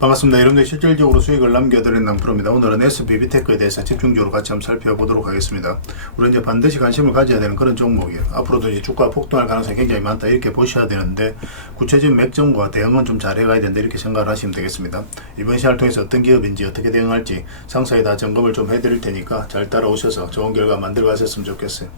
반갑습니다. 여러분들 실질적으로 수익을 남겨드리는 프로입니다. 오늘은 SBB테크에 대해서 집중적으로 같이 한번 살펴보도록 하겠습니다. 우리 이제 반드시 관심을 가져야 되는 그런 종목이에요. 앞으로도 이제 주가 폭등할 가능성이 굉장히 많다 이렇게 보셔야 되는데 구체적인 맥점과 대응은 좀 잘해가야 된다 이렇게 생각을 하시면 되겠습니다. 이번 시간을 통해서 어떤 기업인지 어떻게 대응할지 상세히 다 점검을 좀 해드릴 테니까 잘 따라오셔서 좋은 결과 만들어 가셨으면 좋겠어요.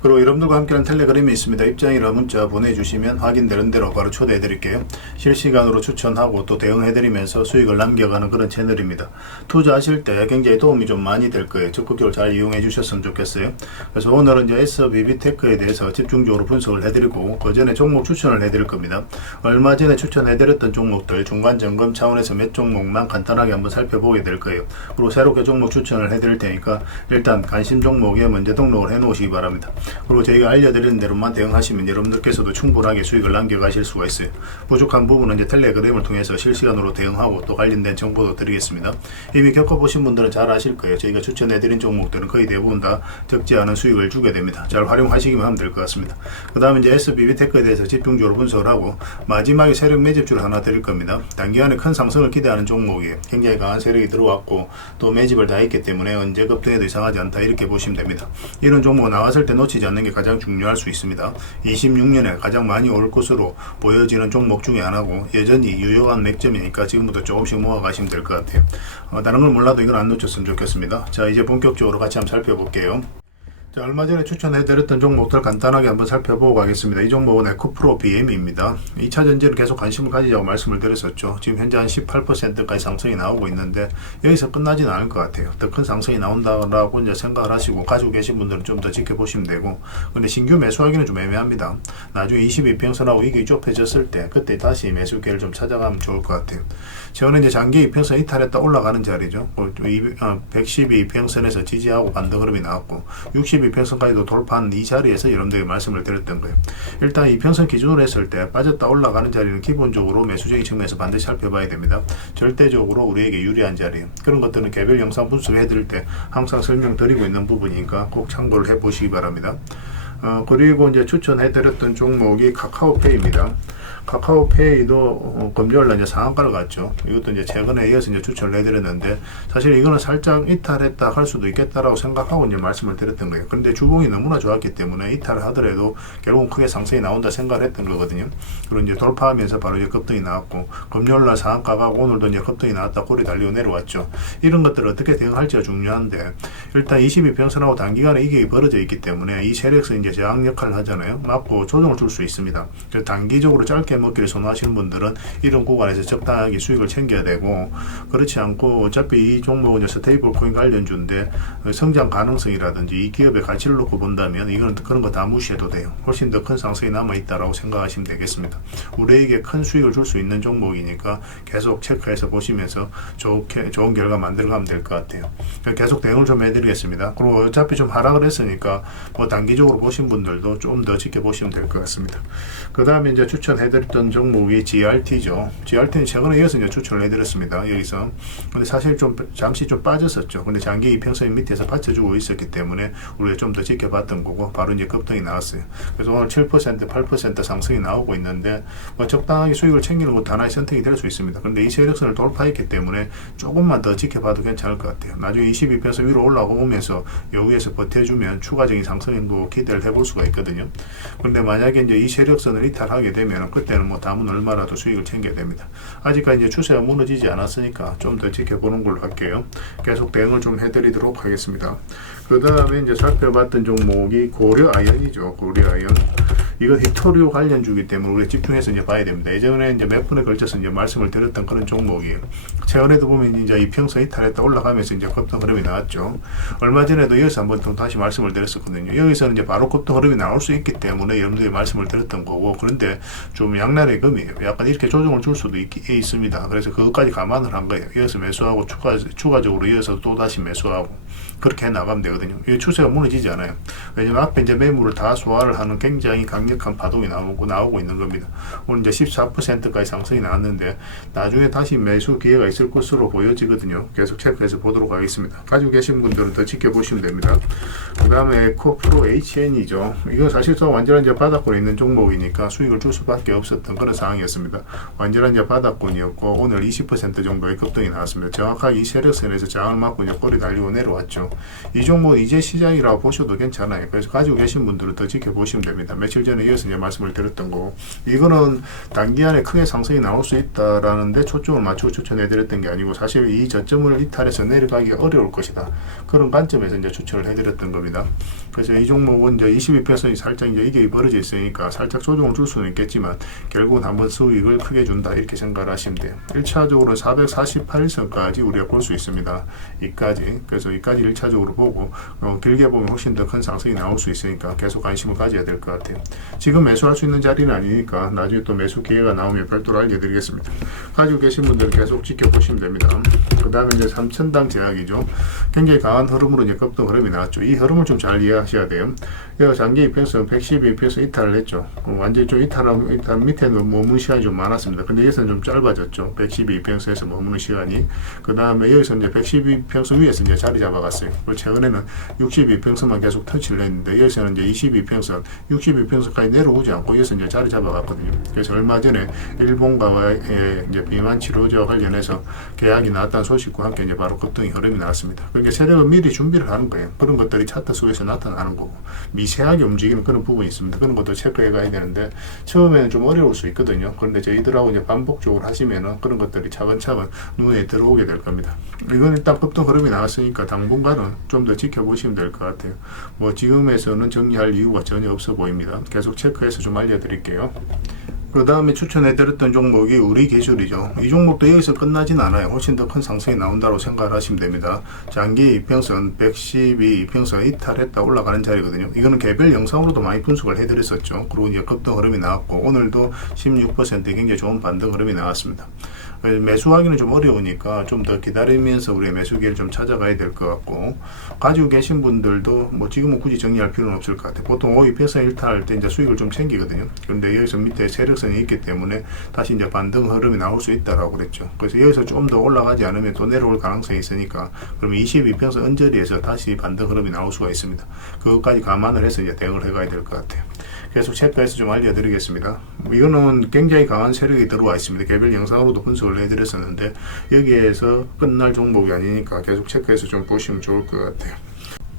그리고 여러분들과 함께하는 텔레그램이 있습니다. 입장이라 문자 보내주시면 확인되는 대로 바로 초대해 드릴게요. 실시간으로 추천하고 또 대응해드리면서 수익을 남겨가는 그런 채널입니다. 투자하실 때 굉장히 도움이 좀 많이 될 거예요. 적극적으로 잘 이용해 주셨으면 좋겠어요. 그래서 오늘은 이제 SBB테크에 대해서 집중적으로 분석을 해드리고 그 전에 종목 추천을 해드릴 겁니다. 얼마 전에 추천해드렸던 종목들 중간 점검 차원에서 몇 종목만 간단하게 한번 살펴보게 될 거예요. 그리고 새롭게 종목 추천을 해드릴 테니까 일단 관심 종목에 먼저 등록을 해 놓으시기 바랍니다. 그리고 저희가 알려드리는 대로만 대응하시면 여러분들께서도 충분하게 수익을 남겨가실 수가 있어요. 부족한 부분은 이제 텔레그램을 통해서 실시간으로 대응하고 또 관련된 정보도 드리겠습니다. 이미 겪어보신 분들은 잘 아실 거예요. 저희가 추천해드린 종목들은 거의 대부분 다 적지 않은 수익을 주게 됩니다. 잘 활용하시기만 하면 될 것 같습니다. 그 다음에 이제 SBB테크에 대해서 집중적으로 분석을 하고 마지막에 세력 매집주를 하나 드릴 겁니다. 단기간에 큰 상승을 기대하는 종목이에요. 굉장히 강한 세력이 들어왔고 또 매집을 다 했기 때문에 언제 급등해도 이상하지 않다 이렇게 보시면 됩니다. 이런 종목은 나왔을 때 놓치지 않는 게 가장 중요할 수 있습니다. 26년에 가장 많이 올 것으로 보여지는 종목 중에 하나고 여전히 유효한 맥점이니까 지금부터 조금씩 모아가시면 될 것 같아요. 다른 걸 몰라도 이걸 안 놓쳤으면 좋겠습니다. 자, 이제 본격적으로 같이 한번 살펴볼게요. 자, 얼마 전에 추천해드렸던 종목들 간단하게 한번 살펴보고 가겠습니다. 이 종목은 에코프로 BM입니다. 2차전지는 계속 관심을 가지자고 말씀을 드렸었죠. 지금 현재 한 18%까지 상승이 나오고 있는데 여기서 끝나지는 않을 것 같아요. 더 큰 상승이 나온다고 이제 생각을 하시고 가지고 계신 분들은 좀 더 지켜보시면 되고, 근데 신규 매수하기는 좀 애매합니다. 나중에 22평선하고 이게 좁혀졌을 때 그때 다시 매수 기회를 좀 찾아가면 좋을 것 같아요. 저는 이제 장기 이평선 이탈했다 올라가는 자리죠. 112평선에서 지지하고 반등 흐름이 나왔고 62평선까지도 돌파한 이 자리에서 여러분들에게 말씀을 드렸던 거예요. 일단 이평선 기준으로 했을 때 빠졌다 올라가는 자리는 기본적으로 매수적인 측면에서 반드시 살펴봐야 됩니다. 절대적으로 우리에게 유리한 자리예요. 그런 것들은 개별 영상 분석해 드릴 때 항상 설명드리고 있는 부분이니까 꼭 참고를 해 보시기 바랍니다. 그리고 이제 추천해 드렸던 종목이 카카오페이입니다. 카카오페이도 금요일날 이제 상한가를 갔죠. 이것도 이제 최근에 이어서 이제 추천을 해드렸는데 사실 이거는 살짝 이탈했다 할 수도 있겠다라고 생각하고 이제 말씀을 드렸던 거예요. 근데 주봉이 너무나 좋았기 때문에 이탈을 하더라도 결국은 크게 상승이 나온다 생각을 했던 거거든요. 그리고 이제 돌파하면서 바로 이제 급등이 나왔고 금요일날 상한가 가고 오늘도 이제 급등이 나왔다 꼬리 달리고 내려왔죠. 이런 것들을 어떻게 대응할지가 중요한데 일단 22평선하고 단기간에 이게 벌어져 있기 때문에 이 세력에서 이제 저항 역할을 하잖아요. 맞고 조정을 줄 수 있습니다. 단기적으로 짧게 먹기를 선호하시는 분들은 이런 구간에서 적당하게 수익을 챙겨야 되고, 그렇지 않고 어차피 이 종목은 스테이블 코인 관련주인데 성장 가능성이라든지 이 기업의 가치를 놓고 본다면 이건 그런 거 다 무시해도 돼요. 훨씬 더 큰 상승이 남아있다라고 생각하시면 되겠습니다. 우리에게 큰 수익을 줄 수 있는 종목이니까 계속 체크해서 보시면서 좋은 결과 만들어가면 될 것 같아요. 계속 대응을 좀 해드리겠습니다. 그리고 어차피 좀 하락을 했으니까 뭐 단기적으로 보신 분들도 좀 더 지켜보시면 될 것 같습니다. 그 다음에 이제 추천해드렸던 종목이 GRT죠. GRT는 최근에 이어서 이제 추천을 해드렸습니다. 여기서. 근데 사실 좀 잠시 좀 빠졌었죠. 근데 장기 이평선 밑에서 받쳐주고 있었기 때문에 우리가 좀 더 지켜봤던 거고 바로 이제 급등이 나왔어요. 그래서 오늘 7%, 8% 상승이 나오고 있는데 뭐 적당하게 수익을 챙기는 것도 하나의 선택이 될 수 있습니다. 그런데 이 세력선을 돌파했기 때문에 조금만 더 지켜봐도 괜찮을 것 같아요. 나중에 22평선 위로 올라오면서 여기에서 버텨주면 추가적인 상승도 기대를 해볼 수가 있거든요. 그런데 만약에 이제 이 세력선을 이탈하게 되면 그때는 뭐 담은 얼마라도 수익을 챙겨야 됩니다. 아직까지 이제 추세가 무너지지 않았으니까 좀 더 지켜보는 걸로 할게요. 계속 대응을 좀 해드리도록 하겠습니다. 그 다음에 이제 살펴봤던 종목이 고려아연이죠. 고려아연. 이건 히토류 관련주기 때문에 우리가 집중해서 이제 봐야 됩니다. 예전에 이제 몇 번에 걸쳐서 이제 말씀을 드렸던 그런 종목이에요. 최근에도 보면 이제 이평선 이탈했다 올라가면서 이제 급등 흐름이 나왔죠. 얼마 전에도 여기서 한번 또 다시 말씀을 드렸었거든요. 여기서는 이제 바로 급등 흐름이 나올 수 있기 때문에 여러분들이 말씀을 드렸던 거고, 그런데 좀 양날의 검이에요. 약간 이렇게 조정을 줄 수도 있습니다. 그래서 그것까지 감안을 한 거예요. 이어서 매수하고 추가적으로 이어서 또 다시 매수하고 그렇게 해 나가면 되거든요. 이 추세가 무너지지 않아요. 왜냐면 앞에 이제 매물을 다 소화를 하는 굉장히 강력한 강력한 파동이 나오고 있는 겁니다. 오늘 이제 14%까지 상승이 나왔는데 나중에 다시 매수 기회가 있을 것으로 보여지거든요. 계속 체크해서 보도록 하겠습니다. 가지고 계신 분들은 더 지켜보시면 됩니다. 그 다음에 에코프로 HN이죠. 이건 사실상 완전한 이제 바닥권에 있는 종목이니까 수익을 줄 수밖에 없었던 그런 상황이었습니다. 완전한 이제 바닥권이었고 오늘 20% 정도의 급등이 나왔습니다. 정확하게 이 세력선에서 저항을 맞고 이제 꼬리 달리고 내려왔죠. 이 종목은 이제 시작이라고 보셔도 괜찮아요. 그래서 가지고 계신 분들은 더 지켜보시면 됩니다. 며칠 전에 이어서 이제 말씀을 드렸던 거고, 이거는 단기간에 크게 상승이 나올 수 있다라는데 초점을 맞추고 추천해드렸던 게 아니고 사실 이 저점을 이탈해서 내려가기가 어려울 것이다. 그런 관점에서 이제 추천을 해드렸던 겁니다. 그래서 이 종목은 이제 22%이 살짝 이제 이게 벌어져 있으니까 살짝 조정을 줄 수는 있겠지만 결국은 한번 수익을 크게 준다 이렇게 생각을 하시면 돼요. 1차적으로 448선까지 우리가 볼 수 있습니다. 이까지. 그래서 이까지 1차적으로 보고 길게 보면 훨씬 더 큰 상승이 나올 수 있으니까 계속 관심을 가져야 될 것 같아요. 지금 매수할 수 있는 자리는 아니니까 나중에 또 매수 기회가 나오면 별도로 알려드리겠습니다. 가지고 계신 분들은 계속 지켜보시면 됩니다. 그 다음에 이제 3천당 제약이죠. 굉장히 강한 흐름으로 이제 급등 흐름이 나왔죠. 이 흐름을 좀 잘 이해하셔야 돼요. 여기가 장기 이평선 112평선 이탈을 했죠. 완전히 좀 이탈하고 일단 밑에는 머무는 시간이 좀 많았습니다. 근데 여기서는 좀 짧아졌죠. 112평선에서 머무는 시간이. 그 다음에 여기서 이제 112평선 위에서 이제 자리 잡아갔어요. 그리고 최근에는 62평선만 계속 터치를 했는데 여기서는 이제 22평선, 62평선까지 내려오지 않고 여기서 이제 자리 잡아갔거든요. 그래서 얼마 전에 일본과의 이제 비만 치료제와 관련해서 계약이 나왔다는 소식과 함께 이제 바로 급등의 흐름이 나왔습니다. 그러니까 세력은 미리 준비를 하는 거예요. 그런 것들이 차트 속에서 나타나는 거고 미세하게 움직이는 그런 부분이 있습니다. 그런 것도 체크해 가야 되는데 처음에는 좀 어려울 수 있거든요. 그런데 저희들하고 이제 반복적으로 하시면은 그런 것들이 차근차근 눈에 들어오게 될 겁니다. 이건 일단 급등 흐름이 나왔으니까 당분간은 좀 더 지켜보시면 될 것 같아요. 뭐 지금에서는 정리할 이유가 전혀 없어 보입니다. 계속 체크해서 좀 알려드릴게요. 그 다음에 추천해드렸던 종목이 우리기술이죠. 이 종목도 여기서 끝나진 않아요. 훨씬 더 큰 상승이 나온다고 생각을 하시면 됩니다. 장기 이평선 112 이평선 이탈했다 올라가는 자리거든요. 이거는 개별 영상으로도 많이 분석을 해드렸었죠. 그리고 이제 급등 흐름이 나왔고 오늘도 16% 굉장히 좋은 반등 흐름이 나왔습니다. 매수하기는 좀 어려우니까 좀 더 기다리면서 우리의 매수기를 좀 찾아가야 될 것 같고, 가지고 계신 분들도 뭐 지금은 굳이 정리할 필요는 없을 것 같아요. 보통 5위평선 일탈할 때 이제 수익을 좀 챙기거든요. 그런데 여기서 밑에 세력선이 있기 때문에 다시 이제 반등 흐름이 나올 수 있다라고 그랬죠. 그래서 여기서 좀 더 올라가지 않으면 또 내려올 가능성이 있으니까 그러면 22평선 언저리에서 다시 반등 흐름이 나올 수가 있습니다. 그것까지 감안을 해서 이제 대응을 해가야 될 것 같아요. 계속 체크해서 좀 알려드리겠습니다. 이거는 굉장히 강한 세력이 들어와 있습니다. 개별 영상으로도 분석을 해드렸었는데 여기에서 끝날 종목이 아니니까 계속 체크해서 좀 보시면 좋을 것 같아요.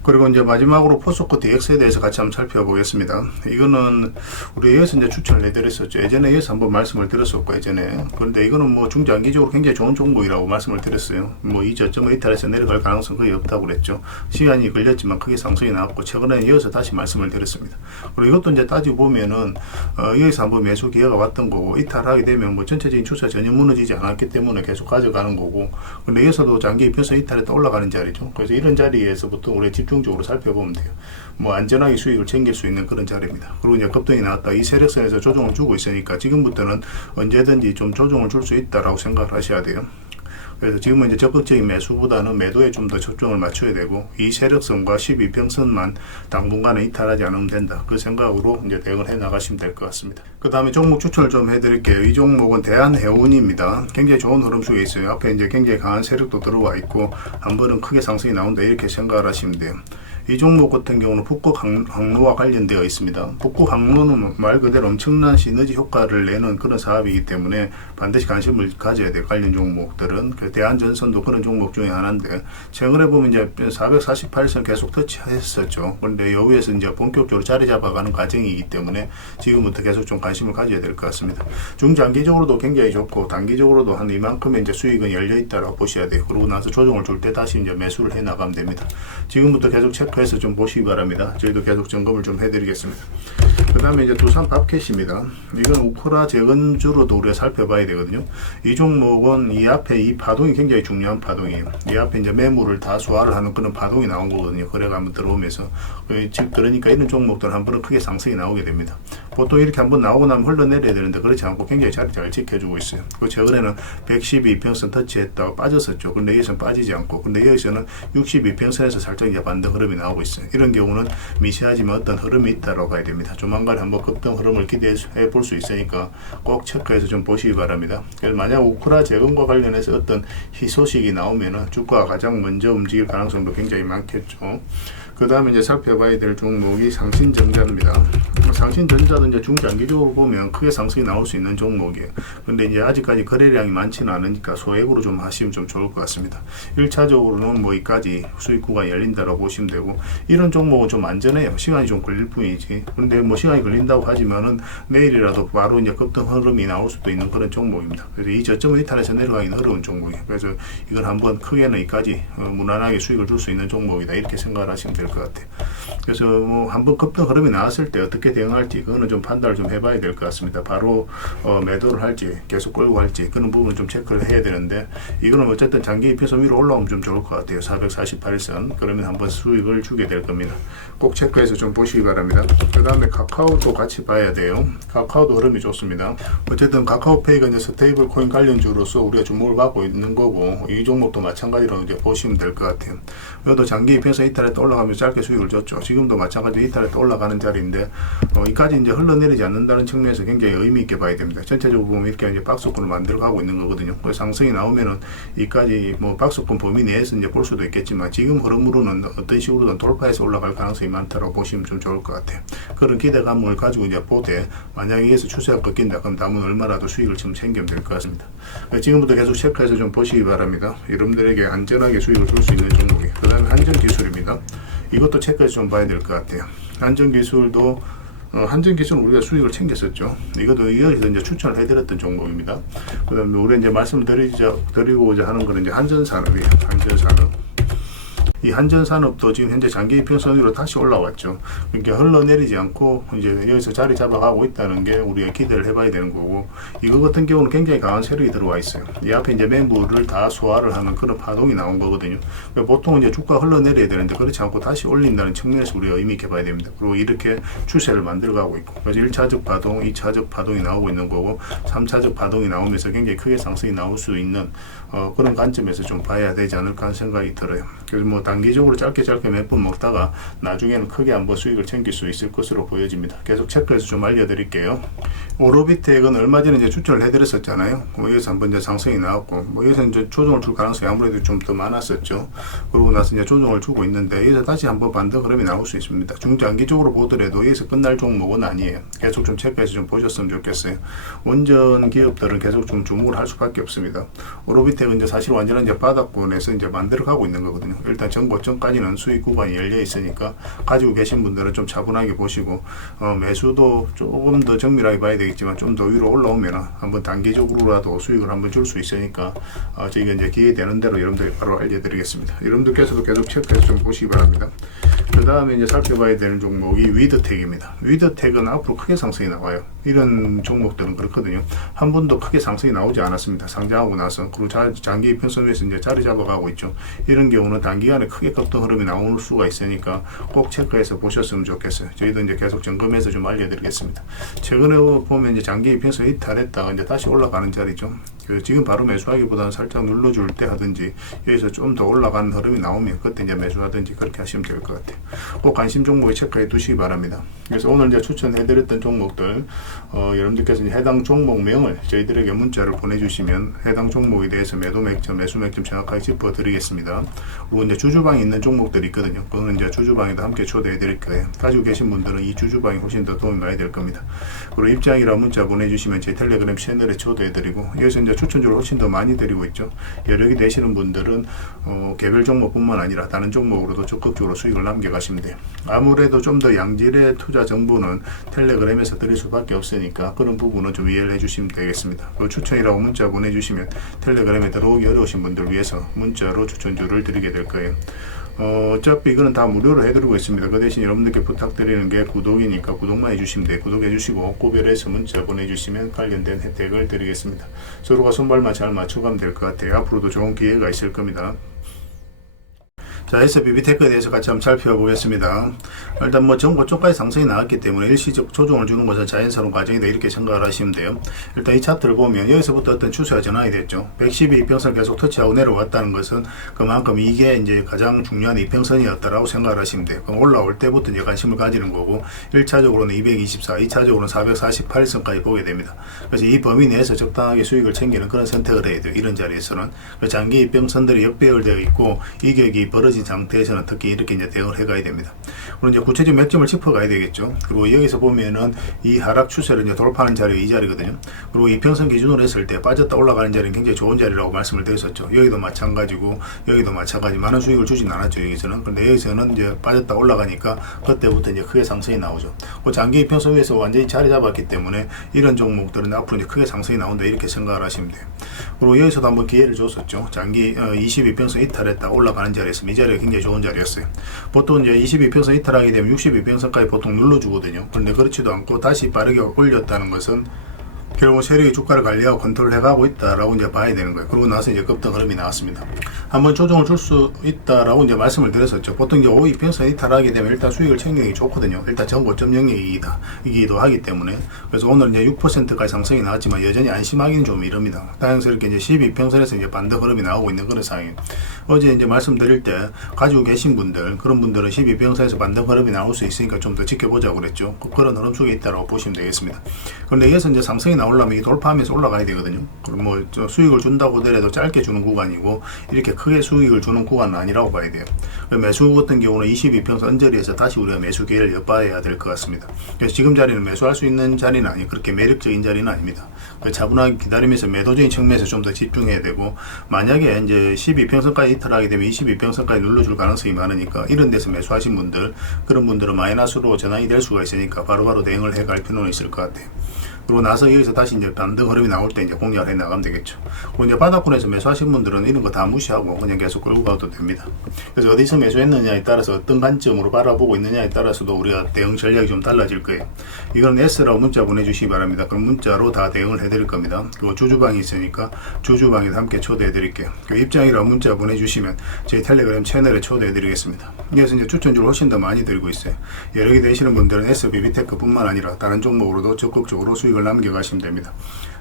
그리고 이제 마지막으로 포스코 DX에 대해서 같이 한번 살펴보겠습니다. 이거는 우리 여기서 이제 추천을 해드렸었죠. 예전에 여기서 한번 말씀을 드렸었고 예전에. 그런데 이거는 뭐 중장기적으로 굉장히 좋은 종목이라고 말씀을 드렸어요. 뭐 이 저점을 이탈해서 내려갈 가능성 거의 없다고 그랬죠. 시간이 걸렸지만 크게 상승이 나왔고 최근에는 여기서 다시 말씀을 드렸습니다. 그리고 이것도 이제 따지고 보면은 여기서 한번 매수 기회가 왔던 거고 이탈하게 되면 뭐 전체적인 추세 전혀 무너지지 않았기 때문에 계속 가져가는 거고, 근데 여기서도 장기 이평선 이탈했다 올라가는 자리죠. 그래서 이런 자리에서부터 우리 집중적으로 살펴보면 돼요. 뭐 안전하게 수익을 챙길 수 있는 그런 자리입니다. 그리고 이제 급등이 나왔다. 이 세력선에서 조정을 주고 있으니까 지금부터는 언제든지 좀 조정을 줄 수 있다라고 생각을 하셔야 돼요. 그래서 지금은 이제 적극적인 매수보다는 매도에 좀 더 초점을 맞춰야 되고 이 세력선과 12평선만 당분간은 이탈하지 않으면 된다. 그 생각으로 이제 대응을 해 나가시면 될 것 같습니다. 그 다음에 종목 추천을 좀 해드릴게요. 이 종목은 대한해운입니다. 굉장히 좋은 흐름 속에 있어요. 앞에 이제 굉장히 강한 세력도 들어와 있고 한 번은 크게 상승이 나온다 이렇게 생각을 하시면 돼요. 이 종목 같은 경우는 북극 항로와 관련되어 있습니다. 북극 항로는 말 그대로 엄청난 시너지 효과를 내는 그런 사업이기 때문에 반드시 관심을 가져야 돼요. 관련 종목들은. 대한전선도 그런 종목 중에 하나인데 최근에 보면 이제 448선 계속 터치했었죠. 그런데 여기에서 이제 본격적으로 자리 잡아가는 과정이기 때문에 지금부터 계속 좀 관심을 가져야 될 것 같습니다. 중장기적으로도 굉장히 좋고 단기적으로도 한 이만큼의 이제 수익은 열려 있다라고 보셔야 돼요. 그러고 나서 조정을 줄 때 다시 이제 매수를 해 나가면 됩니다. 지금부터 계속 체크해서 좀 보시기 바랍니다. 저희도 계속 점검을 좀 해드리겠습니다. 그 다음에 이제 두산 밥캣입니다. 이건 우크라 재건주로도 우리가 살펴봐야 되거든요. 이 종목은 이 앞에 이 파동이 굉장히 중요한 파동이에요. 이 앞에 이제 매물을 다 소화를 하는 그런 파동이 나온 거거든요. 거래가 한번 들어오면서. 즉 그러니까 이런 종목들 한 번은 크게 상승이 나오게 됩니다. 보통 이렇게 한번 나오고 나면 흘러내려야 되는데 그렇지 않고 굉장히 자리 잘 지켜주고 있어요. 그 최근에는 112평선 터치했다가 빠졌었죠. 근데 여기서는 빠지지 않고, 근데 여기서는 62평선에서 살짝 이제 반등 흐름이 나오고 있어요. 이런 경우는 미세하지만 어떤 흐름이 있다고 봐야 됩니다. 조만간 한번 급등 흐름을 기대해 볼 수 있으니까 꼭 체크해서 좀 보시기 바랍니다. 그래서 만약 우크라 재건과 관련해서 어떤 희소식이 나오면은 주가가 가장 먼저 움직일 가능성도 굉장히 많겠죠. 그 다음에 이제 살펴봐야 될 종목이 상신전자입니다. 상신전자도 이제 중장기적으로 보면 크게 상승이 나올 수 있는 종목이에요. 근데 이제 아직까지 거래량이 많지는 않으니까 소액으로 좀 하시면 좀 좋을 것 같습니다. 1차적으로는 뭐 이까지 수익 구간이 열린다고 보시면 되고, 이런 종목은 좀 안전해요. 시간이 좀 걸릴 뿐이지. 근데 뭐 시간이 걸린다고 하지만은 내일이라도 바로 이제 급등 흐름이 나올 수도 있는 그런 종목입니다. 그래서 이 저점을 이탈해서 내려가기는 어려운 종목이에요. 그래서 이건 한번 크게는 이까지 무난하게 수익을 줄 수 있는 종목이다, 이렇게 생각을 하시면 될 것 같아요. 그래서 뭐 한번 급등 흐름이 나왔을 때 어떻게 대응할지 그거는 좀 판단을 좀 해봐야 될 것 같습니다. 바로 매도를 할지 계속 끌고 갈지 그런 부분 좀 체크를 해야 되는데, 이거는 어쨌든 장기 입혀서 위로 올라오면 좀 좋을 것 같아요. 448선 그러면 한번 수익을 주게 될 겁니다. 꼭 체크해서 좀 보시기 바랍니다. 그 다음에 카카오도 같이 봐야 돼요. 카카오도 흐름이 좋습니다. 어쨌든 카카오페이가 이제 스테이블 코인 관련주로서 우리가 주목을 받고 있는 거고, 이 종목도 마찬가지로 이제 보시면 될 것 같아요. 그래도 장기 입혀서 이탈했다 올라가면서 짧게 수익을 줬죠. 지금도 마찬가지로 이탈했다 올라가는 자리인데 이까지 이제 흘러내리지 않는다는 측면에서 굉장히 의미 있게 봐야 됩니다. 전체적으로 보면 이렇게 이제 박스권을 만들어 가고 있는 거거든요. 상승이 나오면은 이까지 뭐 박스권 범위 내에서 이제 볼 수도 있겠지만, 지금 흐름으로는 어떤 식으로든 돌파해서 올라갈 가능성이 많다고 보시면 좀 좋을 것 같아요. 그런 기대감을 가지고 이제 보되, 만약에 여기서 추세가 꺾인다 그럼 다음은 얼마라도 수익을 좀 챙기면 될 것 같습니다. 지금부터 계속 체크해서 좀 보시기 바랍니다. 여러분들에게 안전하게 수익을 줄 수 있는 종목이. 그 다음에 한전기술입니다. 이것도 체크해서 좀 봐야 될 것 같아요. 한전기술도 한전기술은 우리가 수익을 챙겼었죠. 이것도 이어서 이제 추천을 해드렸던 종목입니다. 그 다음에 우리 이제 말씀을 드리고자 하는 거는 이제 한전산업이에요. 한전산업. 이 한전산업도 지금 현재 장기 이평선 위로 다시 올라왔죠. 그러니까 흘러내리지 않고 이제 여기서 자리 잡아가고 있다는 게 우리가 기대를 해봐야 되는 거고, 이거 같은 경우는 굉장히 강한 세력이 들어와 있어요. 이 앞에 이제 매물을 다 소화를 하는 그런 파동이 나온 거거든요. 그러니까 보통 이제 주가 흘러내려야 되는데 그렇지 않고 다시 올린다는 측면에서 우리가 의미 있게 봐야 됩니다. 그리고 이렇게 추세를 만들어가고 있고, 그래서 1차적 파동, 2차적 파동이 나오고 있는 거고, 3차적 파동이 나오면서 굉장히 크게 상승이 나올 수 있는 그런 관점에서 좀 봐야 되지 않을까 하는 생각이 들어요. 그래서 뭐 단기적으로 짧게 몇 번 먹다가 나중에는 크게 한번 수익을 챙길 수 있을 것으로 보여집니다. 계속 체크해서 좀 알려드릴게요. 오로비텍은 얼마 전에 이제 추천을 해드렸었잖아요. 여기서 한번 이제 상승이 나왔고, 여기서 이제 조정을 줄 가능성이 아무래도 좀 더 많았었죠. 그러고 나서 이제 조정을 주고 있는데, 여기서 다시 한번 반등 흐름이 나올 수 있습니다. 중장기적으로 보더라도 여기서 끝날 종목은 아니에요. 계속 좀 체크해서 좀 보셨으면 좋겠어요. 원전 기업들은 계속 좀 주목을 할 수밖에 없습니다. 오로비텍은 이제 사실 완전한 이제 바닥권에서 이제 만들어가고 있는 거거든요. 일단 전고점까지는 수익 구간이 열려 있으니까 가지고 계신 분들은 좀 차분하게 보시고, 매수도 조금 더 정밀하게 봐야 되겠지만 좀 더 위로 올라오면 한번 단기적으로라도 수익을 한번 줄 수 있으니까 저희가 이제 기회되는 대로 여러분들이 바로 알려드리겠습니다. 여러분들께서도 계속 체크해서 좀 보시기 바랍니다. 그 다음에 이제 살펴봐야 되는 종목이 위드텍입니다. 위드텍은 앞으로 크게 상승이 나와요. 이런 종목들은 그렇거든요. 한 번도 크게 상승이 나오지 않았습니다. 상장하고 나서. 그리고 장기 이평선 위에서 이제 자리 잡아가고 있죠. 이런 경우는 단기간에 크게 급등 흐름이 나올 수가 있으니까 꼭 체크해서 보셨으면 좋겠어요. 저희도 이제 계속 점검해서 좀 알려드리겠습니다. 최근에 보면 이제 장기 이평선 이탈했다가 이제 다시 올라가는 자리죠. 지금 바로 매수하기보다는 살짝 눌러줄 때 하든지, 여기서 좀 더 올라가는 흐름이 나오면 그때 이제 매수하든지 그렇게 하시면 될 것 같아요. 꼭 관심 종목에 체크해 두시기 바랍니다. 그래서 오늘 이제 추천해드렸던 종목들, 여러분들께서 이제 해당 종목명을 저희들에게 문자를 보내주시면 해당 종목에 대해서 매도 맥점, 매수 맥점 정확하게 짚어드리겠습니다. 그리고 이제 주주방에 있는 종목들이 있거든요. 그거는 이제 주주방에도 함께 초대해드릴 거예요. 가지고 계신 분들은 이 주주방이 훨씬 더 도움이 많이 될 겁니다. 그리고 입장이라 문자 보내주시면 제 텔레그램 채널에 초대해드리고, 여기서 이제 추천주를 훨씬 더 많이 드리고 있죠. 여력이 되시는 분들은 개별 종목뿐만 아니라 다른 종목으로도 적극적으로 수익을 남겨가시면 돼요. 아무래도 좀 더 양질의 투자 정보는 텔레그램에서 드릴 수밖에 없으니까 그런 부분은 좀 이해를 해주시면 되겠습니다. 추천이라고 문자 보내주시면 텔레그램에 들어오기 어려우신 분들 위해서 문자로 추천주를 드리게 될 거예요. 어차피 이거는 다 무료로 해드리고 있습니다. 그 대신 여러분들께 부탁드리는 게 구독이니까 구독만 해주시면 돼요. 구독해주시고 구별해서 문자 보내주시면 관련된 혜택을 드리겠습니다. 서로가 손발만 잘 맞춰가면 될 것 같아요. 앞으로도 좋은 기회가 있을 겁니다. 자, SBB테크에 대해서 같이 한번 살펴보겠습니다. 일단 뭐 정보 쪽까지 상승이 나왔기 때문에 일시적 조정을 주는 것은 자연스러운 과정이다 이렇게 생각을 하시면 돼요. 일단 이 차트를 보면 여기서부터 어떤 추세가 전환이 됐죠. 112 이평선을 계속 터치하고 내려왔다는 것은 그만큼 이게 이제 가장 중요한 이평선이었다라고 생각을 하시면 돼요. 그럼 올라올 때부터 이제 관심을 가지는 거고 1차적으로는 224, 2차적으로는 448선까지 보게 됩니다. 그래서 이 범위 내에서 적당하게 수익을 챙기는 그런 선택을 해야 돼요. 이런 자리에서는 장기 이평선들이 역배열되어 있고 이격이 벌어진 상태에서는 특히 이렇게 이제 대응을 해가야 됩니다. 그리고 이제 구체적인 맥점을 짚어가야 되겠죠. 그리고 여기서 보면은 이 하락 추세를 이제 돌파하는 자리가 이 자리거든요. 그리고 이평선 기준으로 했을 때 빠졌다 올라가는 자리는 굉장히 좋은 자리라고 말씀을 드렸었죠. 여기도 마찬가지고 여기도 마찬가지 많은 수익을 주진 않았죠. 여기서는. 근데 여기서는 이제 빠졌다 올라가니까 그때부터 이제 크게 상승이 나오죠. 그 장기 이평선 위에서 완전히 자리 잡았기 때문에 이런 종목들은 앞으로 이제 크게 상승이 나온다 이렇게 생각을 하시면 돼요. 그리고 여기서도 한번 기회를 줬었죠. 장기 22평선 이탈했다 올라가는 자리에서 이 자리가 굉장히 좋은 자리였어요. 보통 이제 22평선 이탈하게 되면 62평선까지 보통 눌러주거든요. 그런데 그렇지도 않고 다시 빠르게 올렸다는 것은 결국 세력이 주가를 관리하고 컨트롤해가고 있다라고 이제 봐야 되는 거예요. 그러고 나서 이제 급등 흐름이 나왔습니다. 한번 조정을 줄 수 있다라고 이제 말씀을 드렸었죠. 보통 이제 5이평선 이탈하게 되면 일단 수익을 챙기기 좋거든요. 일단 전 고점 영역이기도 하기 때문에. 그래서 오늘 이제 6%까지 상승이 나왔지만 여전히 안심하기는 좀 이릅니다. 다행스럽게 이제 12평선에서 이제 반등 흐름이 나오고 있는 그런 상황이에요. 어제 이제 말씀드릴 때 가지고 계신 분들, 그런 분들은 12평선에서 반등 흐름이 나올 수 있으니까 좀 더 지켜보자고 그랬죠. 그런 흐름 속에 있다라고 보시면 되겠습니다. 그런데 여기서 이제 상승이 나오려면 이 돌파하면서 올라가야 되거든요. 그리고 뭐 수익을 준다고 하더라도 짧게 주는 구간이고 이렇게 크게 수익을 주는 구간은 아니라고 봐야 돼요. 매수 같은 경우는 22평선 언저리에서 다시 우리가 매수 기회를 엿봐야 될 것 같습니다. 그래서 지금 자리는 매수할 수 있는 자리는 아니에요. 그렇게 매력적인 자리는 아닙니다. 차분하게 기다리면서 매도적인 측면에서 좀 더 집중해야 되고, 만약에 이제 12평선까지 이탈하게 되면 22평선까지 눌러줄 가능성이 많으니까 이런 데서 매수하신 분들, 그런 분들은 마이너스로 전환이 될 수가 있으니까 바로바로 대응을 해갈 필요는 있을 것 같아요. 그러고 나서 여기서 다시 이제 반등 흐름이 나올 때 이제 공략을 해 나가면 되겠죠. 그리고 이제 바닥권에서 매수하신 분들은 이런 거 다 무시하고 그냥 계속 끌고 가도 됩니다. 그래서 어디서 매수했느냐에 따라서 어떤 관점으로 바라보고 있느냐에 따라서도 우리가 대응 전략이 좀 달라질 거예요. 이건 S라고 문자 보내주시기 바랍니다. 그럼 문자로 다 대응을 해드릴 겁니다. 그리고 주주방이 있으니까 주주방에도 함께 초대해 드릴게요. 그 입장이라고 문자 보내주시면 저희 텔레그램 채널에 초대해 드리겠습니다. 여기서 이제 추천주를 훨씬 더 많이 드리고 있어요. 여러 개 되시는 분들은 SBB테크 뿐만 아니라 다른 종목으로도 적극적으로 수익을 남겨가시면 됩니다.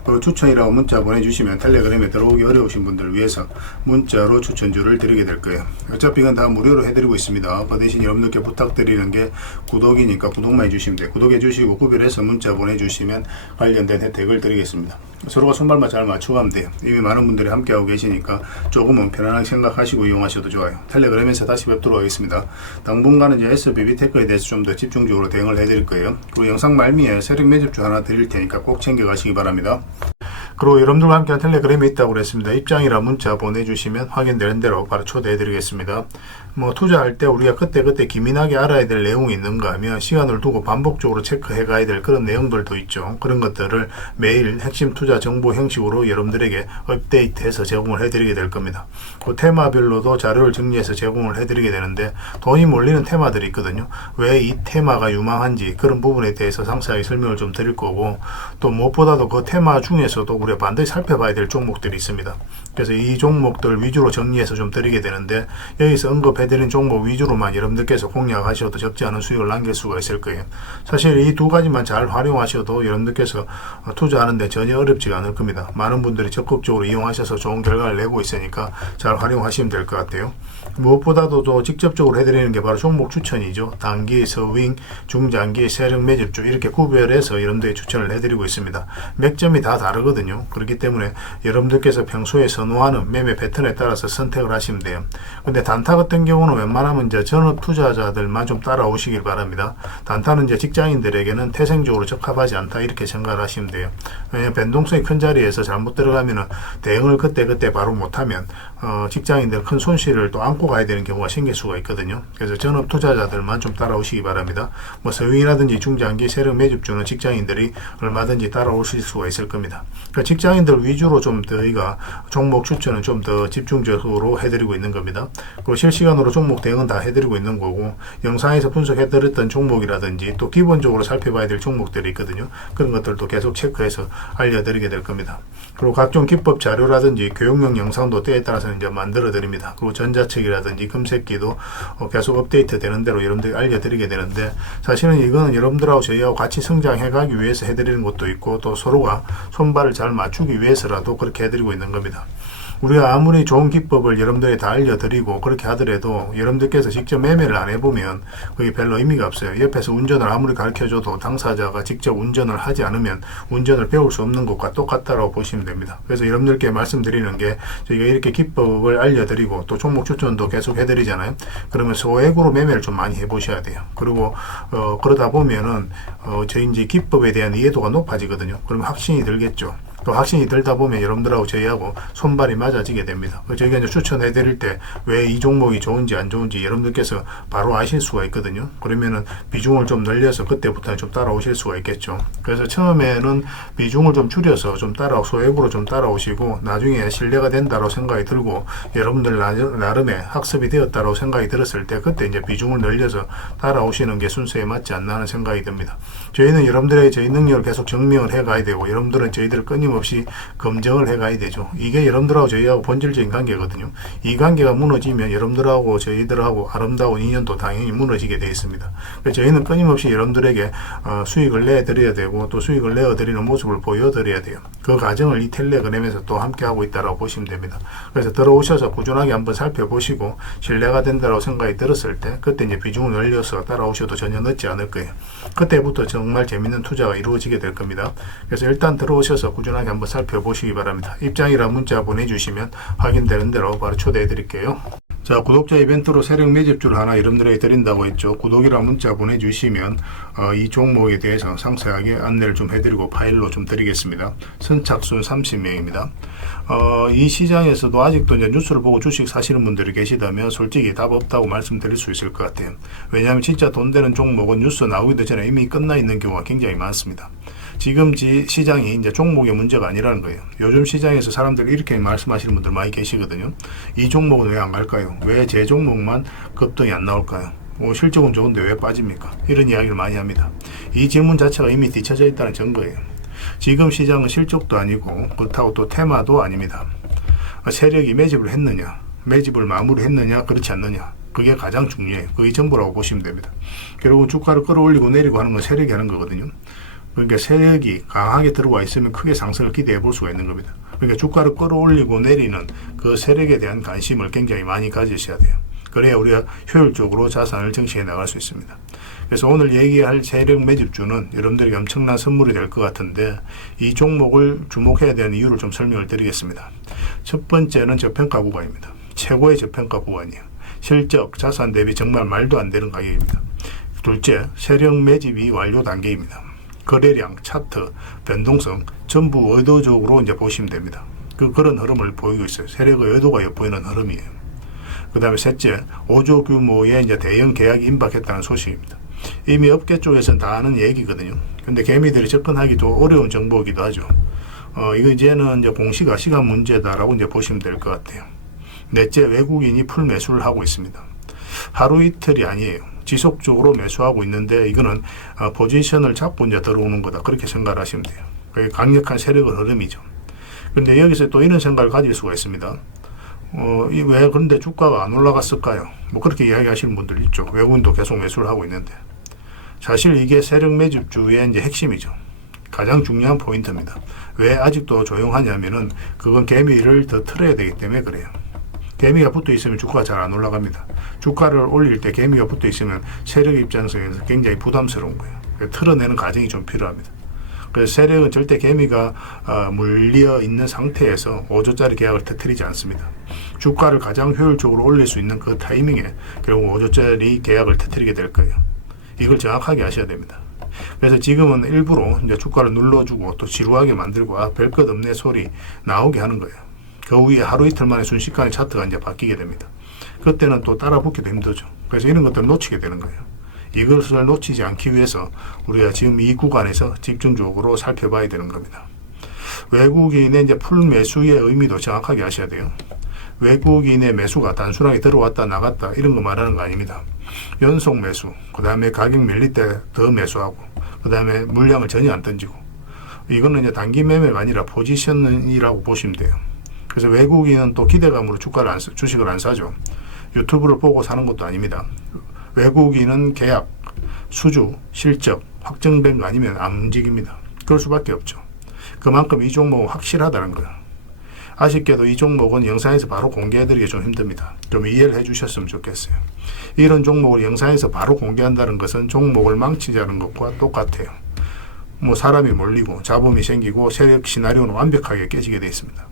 그리고 추천이라고 문자 보내주시면 텔레그램에 들어오기 어려우신 분들을 위해서 문자로 추천주를 드리게 될 거예요. 어차피 이건 다 무료로 해드리고 있습니다. 그 대신 여러분들께 부탁드리는 게 구독이니까 구독만 해주시면 돼요. 구독해 주시고 구별해서 문자 보내주시면 관련된 혜택을 드리겠습니다. 서로가 손발만 잘 맞춰가면 돼요. 이미 많은 분들이 함께하고 계시니까 조금은 편안하게 생각하시고 이용하셔도 좋아요. 텔레그램에서 다시 뵙도록 하겠습니다. 당분간은 이제 SBB테크에 대해서 좀 더 집중적으로 대응을 해드릴 거예요. 그리고 영상 말미에 세력 매집주 하나 드릴 테니까 꼭 챙겨가시기 바랍니다. 그리고 여러분들과 함께한 텔레그램이 있다고 그랬습니다. 입장이라 문자 보내주시면 확인되는 대로 바로 초대해드리겠습니다. 뭐 투자할 때 우리가 그때그때 기민하게 알아야 될 내용이 있는가 하면 시간을 두고 반복적으로 체크해 가야 될 그런 내용들도 있죠. 그런 것들을 매일 핵심 투자 정보 형식으로 여러분들에게 업데이트해서 제공을 해드리게 될 겁니다. 그 테마별로도 자료를 정리해서 제공을 해드리게 되는데 돈이 몰리는 테마들이 있거든요. 왜 이 테마가 유망한지 그런 부분에 대해서 상세하게 설명을 좀 드릴 거고, 또 무엇보다도 그 테마 중에서도 우리가 반드시 살펴봐야 될 종목들이 있습니다. 그래서 이 종목들 위주로 정리해서 좀 드리게 되는데, 여기서 언급해드린 종목 위주로만 여러분들께서 공략하셔도 적지 않은 수익을 남길 수가 있을 거예요. 사실 이 두 가지만 잘 활용하셔도 여러분들께서 투자하는데 전혀 어렵지가 않을 겁니다. 많은 분들이 적극적으로 이용하셔서 좋은 결과를 내고 있으니까 잘 활용하시면 될 것 같아요. 무엇보다도 또 직접적으로 해드리는 게 바로 종목 추천이죠. 단기, 서윙, 중장기, 세력 매집주 이렇게 구별해서 여러분들이 추천을 해드리고 있습니다. 맥점이 다 다르거든요. 그렇기 때문에 여러분들께서 평소에 선호하는 매매 패턴에 따라서 선택을 하시면 돼요. 근데 단타 같은 경우는 웬만하면 이제 전업 투자자들만 좀 따라오시길 바랍니다. 단타는 이제 직장인들에게는 태생적으로 적합하지 않다 이렇게 생각을 하시면 돼요. 왜냐하면 변동성이 큰 자리에서 잘못 들어가면은 대응을 그때 바로 못하면 직장인들 큰 손실을 또 안고 가야 되는 경우가 생길 수가 있거든요. 그래서 전업 투자자들만 좀 따라오시기 바랍니다. 뭐 서윙이라든지 중장기 세력 매집주는 직장인들이 얼마든지 따라오실 수가 있을 겁니다. 그러니까 직장인들 위주로 좀 저희가 종목 추천은 좀 더 집중적으로 해드리고 있는 겁니다. 그리고 실시간으로 종목 대응은 다 해드리고 있는 거고, 영상에서 분석해드렸던 종목이라든지 또 기본적으로 살펴봐야 될 종목들이 있거든요. 그런 것들도 계속 체크해서 알려드리게 될 겁니다. 그리고 각종 기법 자료라든지 교육용 영상도 때에 따라서 이제 만들어 드립니다. 그리고 전자책이라든지 금색기도 계속 업데이트 되는 대로 여러분들 알려드리게 되는데, 사실은 이거는 여러분들하고 저희하고 같이 성장해 가기 위해서 해드리는 것도 있고, 또 서로가 손발을 잘 맞추기 위해서라도 그렇게 해드리고 있는 겁니다. 우리가 아무리 좋은 기법을 여러분들에 다 알려드리고 그렇게 하더라도 여러분들께서 직접 매매를 안 해보면 그게 별로 의미가 없어요. 옆에서 운전을 아무리 가르쳐줘도 당사자가 직접 운전을 하지 않으면 운전을 배울 수 없는 것과 똑같다고 보시면 됩니다. 그래서 여러분들께 말씀드리는 게, 저희가 이렇게 기법을 알려드리고 또 종목 추천도 계속 해드리잖아요. 그러면 소액으로 매매를 좀 많이 해보셔야 돼요. 그리고 그러다 보면은 저희 이제 기법에 대한 이해도가 높아지거든요. 그러면 확신이 들겠죠. 또 확신이 들다 보면 여러분들하고 저희하고 손발이 맞아지게 됩니다. 저희가 이제 추천해 드릴 때 왜 이 종목이 좋은지 안 좋은지 여러분들께서 바로 아실 수가 있거든요. 그러면은 비중을 좀 늘려서 그때부터 좀 따라오실 수가 있겠죠. 그래서 처음에는 비중을 좀 줄여서 좀 소액으로 좀 따라오시고, 나중에 신뢰가 된다고 생각이 들고 여러분들 나름의 학습이 되었다고 생각이 들었을 때 그때 이제 비중을 늘려서 따라오시는 게 순서에 맞지 않나 하는 생각이 듭니다. 저희는 여러분들의 저희 능력을 계속 증명을 해 가야 되고, 여러분들은 저희들을 끊임없이 검증을 해 가야 되죠. 이게 여러분들하고 저희하고 본질적인 관계거든요. 이 관계가 무너지면 여러분들하고 저희들하고 아름다운 인연도 당연히 무너지게 되어 있습니다. 그래서 저희는 끊임없이 여러분들에게 수익을 내드려야 되고, 또 수익을 내어드리는 모습을 보여드려야 돼요. 그 과정을 이 텔레그램에서 또 함께 하고 있다고 보시면 됩니다. 그래서 들어오셔서 꾸준하게 한번 살펴보시고 신뢰가 된다고 생각이 들었을 때 그때 이제 비중을 늘려서 따라오셔도 전혀 늦지 않을 거예요. 그때부터 정말 재밌는 투자가 이루어지게 될 겁니다. 그래서 일단 들어오셔서 꾸준하게 한번 살펴보시기 바랍니다. 입장이랑 문자 보내주시면 확인되는 대로 바로 초대해 드릴게요. 자, 구독자 이벤트로 세력 매집주를 하나 여러분들에게 드린다고 했죠. 구독이랑 문자 보내주시면 이 종목에 대해서 상세하게 안내를 좀 해드리고 파일로 좀 드리겠습니다. 선착순 30명입니다. 이 시장에서도 아직도 이제 뉴스를 보고 주식 사시는 분들이 계시다면 솔직히 답 없다고 말씀드릴 수 있을 것 같아요. 왜냐하면 진짜 돈 되는 종목은 뉴스 나오기도 전에 이미 끝나 있는 경우가 굉장히 많습니다. 지금 시장이 이제 종목의 문제가 아니라는 거예요. 요즘 시장에서 사람들이 이렇게 말씀하시는 분들 많이 계시거든요. 이 종목은 왜 안 갈까요? 왜 제 종목만 급등이 안 나올까요? 실적은 좋은데 왜 빠집니까? 이런 이야기를 많이 합니다. 이 질문 자체가 이미 뒤쳐져 있다는 증거예요. 지금 시장은 실적도 아니고 그렇다고 또 테마도 아닙니다. 세력이 매집을 했느냐, 매집을 마무리했느냐, 그렇지 않느냐, 그게 가장 중요해요. 그게 전부라고 보시면 됩니다. 결국 주가를 끌어올리고 내리고 하는 건 세력이 하는 거거든요. 그러니까 세력이 강하게 들어와 있으면 크게 상승을 기대해 볼 수가 있는 겁니다. 그러니까 주가를 끌어올리고 내리는 그 세력에 대한 관심을 굉장히 많이 가지셔야 돼요. 그래야 우리가 효율적으로 자산을 정치해 나갈 수 있습니다. 그래서 오늘 얘기할 세력 매집주는 여러분들에게 엄청난 선물이 될 것 같은데, 이 종목을 주목해야 되는 이유를 좀 설명을 드리겠습니다. 첫 번째는 저평가 구간입니다. 최고의 저평가 구간이에요. 실적, 자산 대비 정말 말도 안 되는 가격입니다. 둘째, 세력 매집이 완료 단계입니다. 거래량, 차트, 변동성 전부 의도적으로 이제 보시면 됩니다. 그런 흐름을 보이고 있어요. 세력의 의도가 엿보이는 흐름이에요. 그 다음에 셋째, 5조 규모의 이제 대형 계약이 임박했다는 소식입니다. 이미 업계 쪽에서는 다 아는 얘기거든요. 근데 개미들이 접근하기도 어려운 정보이기도 하죠. 이거 이제는 이제 공시가 시간 문제다라고 이제 보시면 될 것 같아요. 넷째, 외국인이 풀 매수를 하고 있습니다. 하루 이틀이 아니에요. 지속적으로 매수하고 있는데 이거는 포지션을 잡고 이제 들어오는 거다, 그렇게 생각을 하시면 돼요. 그게 강력한 세력의 흐름이죠. 그런데 여기서 또 이런 생각을 가질 수가 있습니다. 왜 그런데 주가가 안 올라갔을까요? 뭐 그렇게 이야기하시는 분들 있죠. 외국인도 계속 매수를 하고 있는데, 사실 이게 세력 매집주의 이제 핵심이죠. 가장 중요한 포인트입니다. 왜 아직도 조용하냐면은 그건 개미를 더 틀어야 되기 때문에 그래요. 개미가 붙어 있으면 주가가 잘 안 올라갑니다. 주가를 올릴 때 개미가 붙어 있으면 세력 입장에서 굉장히 부담스러운 거예요. 틀어내는 과정이 좀 필요합니다. 그래서 세력은 절대 개미가 물려 있는 상태에서 5조짜리 계약을 터뜨리지 않습니다. 주가를 가장 효율적으로 올릴 수 있는 그 타이밍에 결국 5조짜리 계약을 터뜨리게 될 거예요. 이걸 정확하게 아셔야 됩니다. 그래서 지금은 일부러 이제 주가를 눌러주고 또 지루하게 만들고 별 것 없네 소리 나오게 하는 거예요. 그 후에 하루 이틀 만에 순식간에 차트가 이제 바뀌게 됩니다. 그때는 또 따라 붙기도 힘들죠. 그래서 이런 것들을 놓치게 되는 거예요. 이것을 놓치지 않기 위해서 우리가 지금 이 구간에서 집중적으로 살펴봐야 되는 겁니다. 외국인의 이제 풀 매수의 의미도 정확하게 아셔야 돼요. 외국인의 매수가 단순하게 들어왔다 나갔다 이런 거 말하는 거 아닙니다. 연속 매수, 그 다음에 가격 밀릴 때 더 매수하고, 그 다음에 물량을 전혀 안 던지고, 이거는 이제 단기 매매가 아니라 포지션이라고 보시면 돼요. 그래서 외국인은 또 기대감으로 주식을 안 사죠. 유튜브를 보고 사는 것도 아닙니다. 외국인은 계약, 수주, 실적 확정된 거 아니면 안 움직입니다. 그럴 수밖에 없죠. 그만큼 이 종목은 확실하다는 거예요. 아쉽게도 이 종목은 영상에서 바로 공개해드리기 좀 힘듭니다. 좀 이해를 해주셨으면 좋겠어요. 이런 종목을 영상에서 바로 공개한다는 것은 종목을 망치자는 것과 똑같아요. 뭐 사람이 몰리고 자본이 생기고 세력 시나리오는 완벽하게 깨지게 되어 있습니다.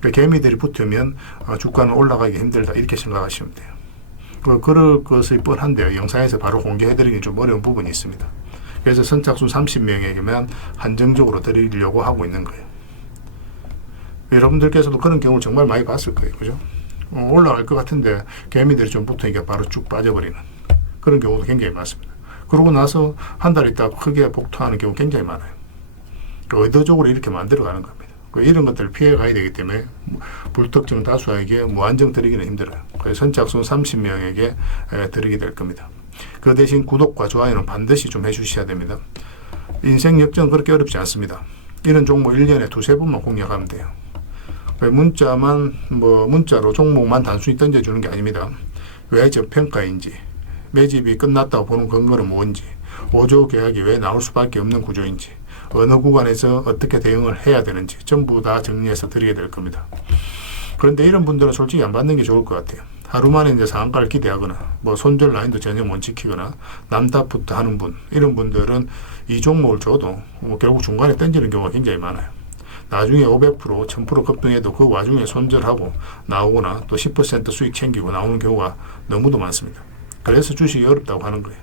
그러니까 개미들이 붙으면 주가는 올라가기 힘들다 이렇게 생각하시면 돼요. 그럴 것이 뻔한데요. 영상에서 바로 공개해드리기 좀 어려운 부분이 있습니다. 그래서 선착순 30명에게만 한정적으로 드리려고 하고 있는 거예요. 여러분들께서도 그런 경우를 정말 많이 봤을 거예요. 그죠? 올라갈 것 같은데 개미들이 좀 붙으니까 바로 쭉 빠져버리는 그런 경우도 굉장히 많습니다. 그러고 나서 한 달 있다가 크게 복토하는 경우 굉장히 많아요. 의도적으로 이렇게 만들어가는 겁니다. 이런 것들을 피해 가야 되기 때문에 불특정 다수에게 무한정 드리기는 힘들어요. 그래서 선착순 30명에게 드리게 될 겁니다. 그 대신 구독과 좋아요는 반드시 좀 해주셔야 됩니다. 인생 역전 그렇게 어렵지 않습니다. 이런 종목 1년에 두세 번만 공략하면 돼요. 문자로 종목만 단순히 던져주는 게 아닙니다. 왜 저평가인지, 매집이 끝났다고 보는 근거는 뭔지, 5조 계약이 왜 나올 수밖에 없는 구조인지, 어느 구간에서 어떻게 대응을 해야 되는지 전부 다 정리해서 드리게 될 겁니다. 그런데 이런 분들은 솔직히 안 받는 게 좋을 것 같아요. 하루 만에 이제 상한가를 기대하거나 손절 라인도 전혀 못 지키거나 남답부터 하는 분, 이런 분들은 이 종목을 줘도 결국 중간에 던지는 경우가 굉장히 많아요. 나중에 500%, 1000% 급등해도 그 와중에 손절하고 나오거나 또 10% 수익 챙기고 나오는 경우가 너무도 많습니다. 그래서 주식이 어렵다고 하는 거예요.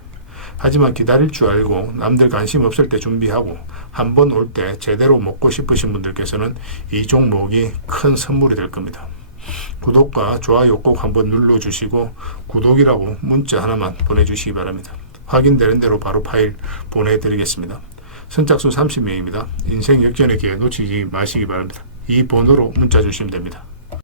하지만 기다릴 줄 알고 남들 관심 없을 때 준비하고 한 번 올 때 제대로 먹고 싶으신 분들께서는 이 종목이 큰 선물이 될 겁니다. 구독과 좋아요 꼭 한번 눌러주시고 구독이라고 문자 하나만 보내주시기 바랍니다. 확인되는 대로 바로 파일 보내드리겠습니다. 선착순 30명입니다. 인생 역전의 기회 놓치지 마시기 바랍니다. 이 번호로 문자 주시면 됩니다.